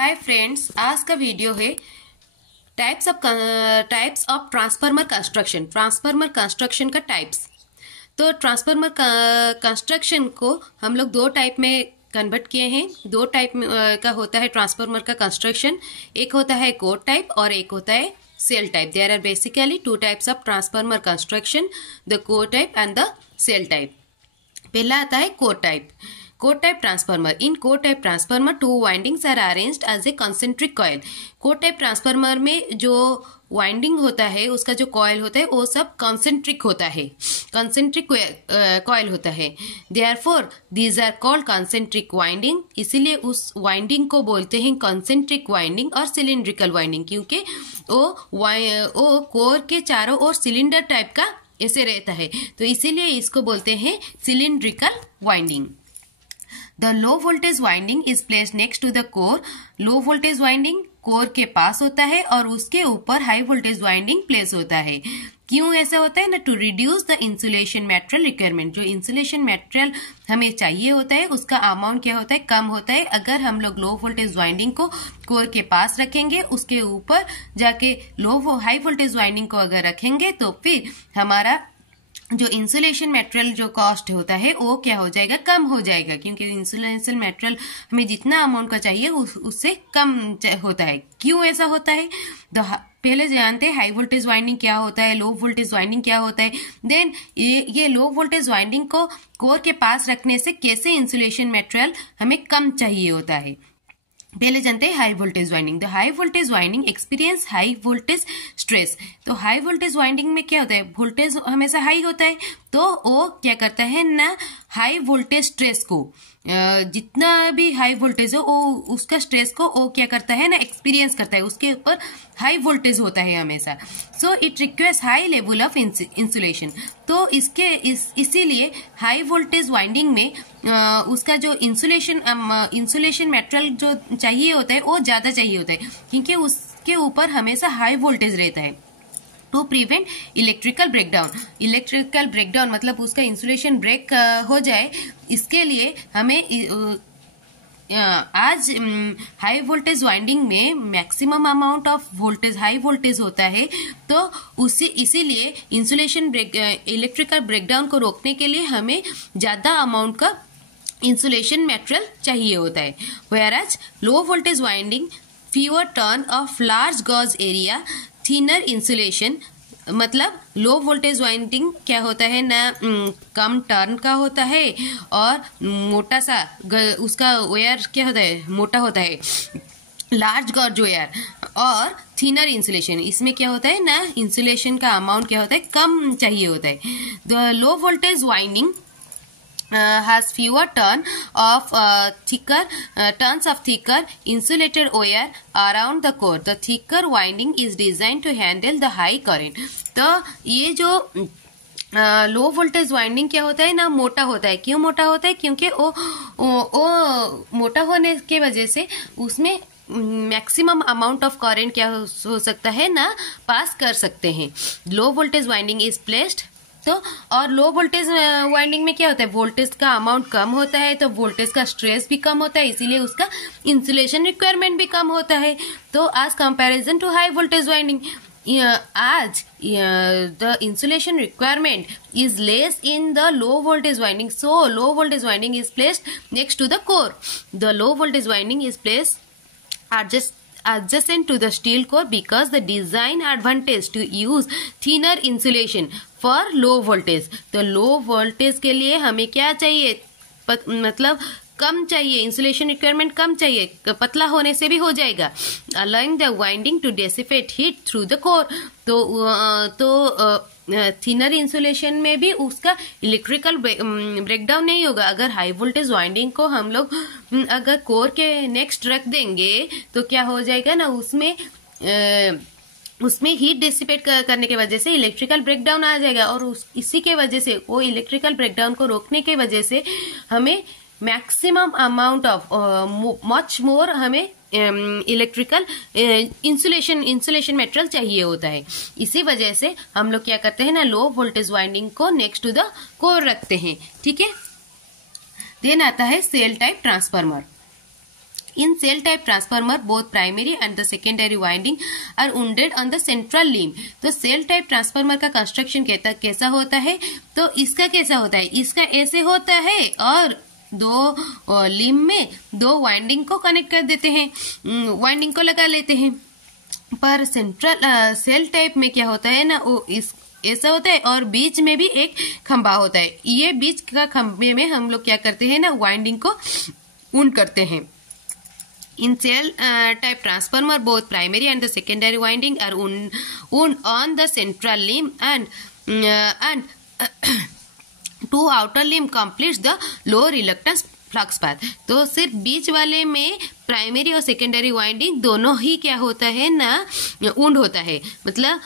Hi friends, आज का video है types of transformer construction. Transformer construction का टाइप्स। तो ट्रांसफार्मर कंस्ट्रक्शन को हम लोग दो टाइप में कन्वर्ट किए हैं। दो टाइप का होता है ट्रांसफार्मर का कंस्ट्रक्शन। एक होता है कोर टाइप और एक होता है shell type. There are basically two types of transformer construction, the core type and the shell type. पहला आता है core type. Core type transformer. In core type transformer two windings are arranged as a concentric coil. Core type transformer में जो winding होता है, उसका जो coil होता है वो सब कंसेंट्रिक होता है, कंसेंट्रिक कॉइल होता है। Therefore these are called concentric winding. इसीलिए उस वाइंडिंग को बोलते हैं कंसेंट्रिक वाइंडिंग और सिलिंड्रिकल वाइंडिंग, क्योंकि वो कोर के चारों ओर सिलेंडर टाइप का ऐसे रहता है, तो इसीलिए इसको बोलते हैं cylindrical winding. The low voltage winding is placed next to the core. Low voltage winding core के पास होता है और उसके ऊपर हाई वोल्टेज वाइंडिंग प्लेस होता है। क्यों ऐसा होता है ना? To reduce the insulation material requirement. जो इंसुलेशन मटेरियल हमें चाहिए होता है उसका अमाउंट क्या होता है? कम होता है। अगर हम लोग लो वोल्टेज वाइंडिंग को कोर के पास रखेंगे, उसके ऊपर जाके हाई वोल्टेज वाइंडिंग को अगर रखेंगे तो फिर हमारा जो इंसुलेशन मटेरियल जो कॉस्ट होता है वो क्या हो जाएगा? कम हो जाएगा, क्योंकि इंसुलेशन मटेरियल हमें जितना अमाउंट का चाहिए उससे कम होता है। क्यों ऐसा होता है? पहले जानते हैं हाई वोल्टेज वाइंडिंग क्या होता है, लो वोल्टेज वाइंडिंग क्या होता है। देन ये लो वोल्टेज वाइंडिंग को कोर के पास रखने से कैसे इंसुलेशन मटेरियल हमें कम चाहिए होता है। पहले जानते हैं high voltage winding. The high voltage winding experience high voltage stress. तो हाई वोल्टेज वाइंडिंग में क्या होता है? वोल्टेज हमेशा हाई होता है, तो वो क्या करता है ना, हाई वोल्टेज स्ट्रेस को, जितना भी हाई वोल्टेज हो वो उसका स्ट्रेस को वो क्या करता है ना, एक्सपीरियंस करता है। उसके ऊपर हाई वोल्टेज होता है हमेशा। So it requires high level of insulation. तो इसीलिए हाई वोल्टेज वाइंडिंग में उसका जो इंसुलेशन मटेरियल जो चाहिए होता है वो ज्यादा चाहिए होता है, क्योंकि उसके ऊपर हमेशा हाई वोल्टेज रहता है। To prevent electrical breakdown. Electrical breakdown मतलब उसका इंसुलेशन ब्रेक हो जाए, इसके लिए हमें आज हाई वोल्टेज वाइंडिंग में maximum amount of voltage high voltage होता है, तो इसीलिए इंसुलेशन इलेक्ट्रिकल ब्रेकडाउन को रोकने के लिए हमें ज्यादा अमाउंट का इंसुलेशन मटेरियल चाहिए होता है। Whereas low voltage winding fewer turn of large gauge area, thinner insulation। मतलब लो वोल्टेज वाइंडिंग क्या होता है ना, कम टर्न का होता है और मोटा सा उसका वायर क्या होता है? मोटा होता है, लार्ज गॉज वायर। और थिनर इंसुलेशन, इसमें क्या होता है ना, इंसुलेशन का अमाउंट क्या होता है? कम चाहिए होता है। The low voltage winding has fewer turns of thicker insulated wire around the core. The thicker winding is designed to handle the high current. तो ये जो लो वोल्टेज वाइंडिंग क्या होता है ना, मोटा होता है। क्यों मोटा होता है? क्योंकि वो मोटा होने के वजह से उसमें मैक्सिमम अमाउंट ऑफ करंट क्या हो सकता है ना, पास कर सकते हैं। लो वोल्टेज वाइंडिंग इज प्लेस्ड। तो और लो वोल्टेज वाइंडिंग में क्या होता है? वोल्टेज का अमाउंट कम होता है, तो वोल्टेज का स्ट्रेस भी कम होता है, इसीलिए उसका इंसुलेशन रिक्वायरमेंट भी कम होता है। तो आज comparison to high voltage winding, आज the insulation requirement is less in the low voltage winding, so low voltage winding is placed next to the core. The low voltage winding is placed adjacent to the steel core because the design advantage to use thinner insulation for low voltage. तो low voltage के लिए हमें क्या चाहिए? मतलब कम चाहिए, insulation requirement कम चाहिए, पतला होने से भी हो जाएगा। allowing the winding to dissipate heat through the core। तो थिनर इंसुलेशन में भी उसका इलेक्ट्रिकल ब्रेकडाउन नहीं होगा। अगर हाई वोल्टेज वाइंडिंग को हम लोग अगर कोर के नेक्स्ट रख देंगे तो क्या हो जाएगा ना, उसमें हीट डिसिपेट करने की वजह से इलेक्ट्रिकल ब्रेकडाउन आ जाएगा, और इसी के वजह से वो इलेक्ट्रिकल ब्रेकडाउन को रोकने की वजह से हमें maximum amount of much more हमें इलेक्ट्रिकल इंसुलेशन मटेरियल चाहिए होता है। इसी वजह से हम लोग क्या करते हैं ना, लो वोल्टेज वाइंडिंग को नेक्स्ट टू द कोर रखते हैं। ठीक है। देन आता है shell type transformer. In shell type transformer both primary and the secondary winding are wounded on the central limb. तो सेल टाइप ट्रांसफार्मर का कंस्ट्रक्शन कैसा होता है, तो इसका कैसा होता है, इसका ऐसे होता है और दो लिम्ब में दो वाइंडिंग को कनेक्ट कर देते हैं, वाइंडिंग को लगा लेते हैं। पर सेंट्रल सेल टाइप में क्या होता है ना, वो इस ऐसा होता है और बीच में भी एक खंभा होता है। ये बीच का खंभे में हम लोग क्या करते हैं ना, वाइंडिंग को वुंड करते हैं। In cell type transformer, both primary and the secondary winding are wound on the central limb and two outer limb completes the low reluctance flux path. तो सिर्फ बीच वाले में प्राइमरी और सेकेंडरी वाइंडिंग दोनों ही क्या होता है ना, वुंड होता है, मतलब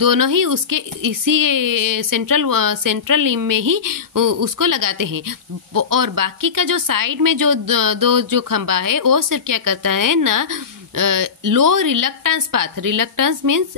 दोनों ही उसके इसी सेंट्रल लिम्ब में ही उसको लगाते हैं। और बाकी का जो साइड में जो दो जो खंभा है वो सिर्फ क्या करता है ना, लो रिलक्टेंस पाथ। रिलक्टेंस मीन्स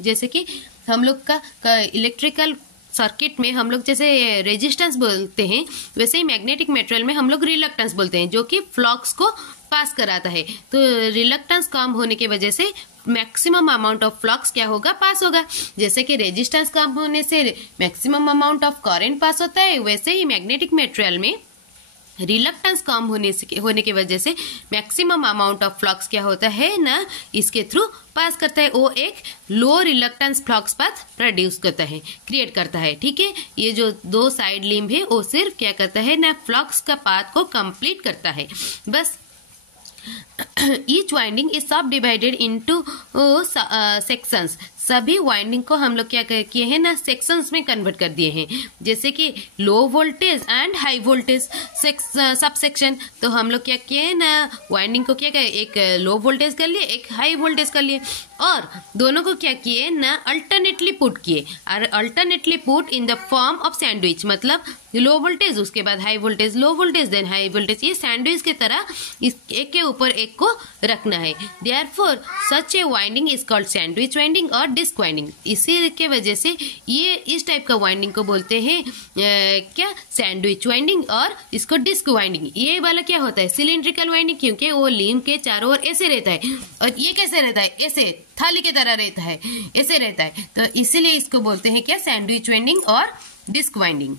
जैसे कि हम लोग का इलेक्ट्रिकल सर्किट में हम लोग जैसे रेजिस्टेंस बोलते हैं, वैसे ही मैग्नेटिक मटेरियल में हम लोग रिलक्टेंस बोलते हैं, जो कि फ्लक्स को पास कराता है। तो रिलक्टेंस कम होने की वजह से मैक्सिमम अमाउंट ऑफ फ्लक्स क्या होगा, पास होगा। जैसे कि रेजिस्टेंस कम होने से maximum amount of current pass होता है, वैसे ही मैग्नेटिक मटेरियल में रिलक्टेंस कम होने की वजह से मैक्सिमम अमाउंट ऑफ फ्लक्स क्या होता है ना, इसके थ्रू पास करता है। वो एक लो रिलक्टेंस फ्लक्स पाथ प्रोड्यूस करता है, क्रिएट करता है। ठीक है, ये जो दो साइड लिम्ब है वो सिर्फ क्या करता है ना, फ्लक्स का पाथ को कंप्लीट करता है, बस। ईच वाइंडिंग इज सब डिवाइडेड इनटू सेक्शंस। सभी वाइंडिंग को हम लोग क्या किए हैं ना, सेक्शंस में कन्वर्ट कर दिए हैं। जैसे कि low voltage and high voltage sub section. तो हम लोग क्या किए ना, वाइंडिंग को क्या किए, एक लो वोल्टेज कर लिए, एक हाई वोल्टेज कर लिए, और दोनों को क्या किए ना, अल्टरनेटली पुट किए। और alternately put in the form of sandwich, मतलब लो वोल्टेज उसके बाद high voltage, low voltage then high voltage, ये सैंडविच की तरह इस एक के ऊपर एक को रखना है। Therefore such A winding is called sandwich winding और डिस्क वाइंडिंग। इसी के वजह से ये इस टाइप का वाइंडिंग को बोलते हैं क्या, सैंडविच वाइंडिंग, और इसको डिस्क वाइंडिंग। ये वाला क्या होता है, सिलिंड्रिकल वाइंडिंग, क्योंकि वो लिम्ब के चारों ओर ऐसे रहता है, और ये कैसे रहता है, ऐसे थाली की तरह रहता है, ऐसे रहता है। तो इसीलिए इसको बोलते हैं क्या, सैंडविच वाइंडिंग और डिस्क वाइंडिंग।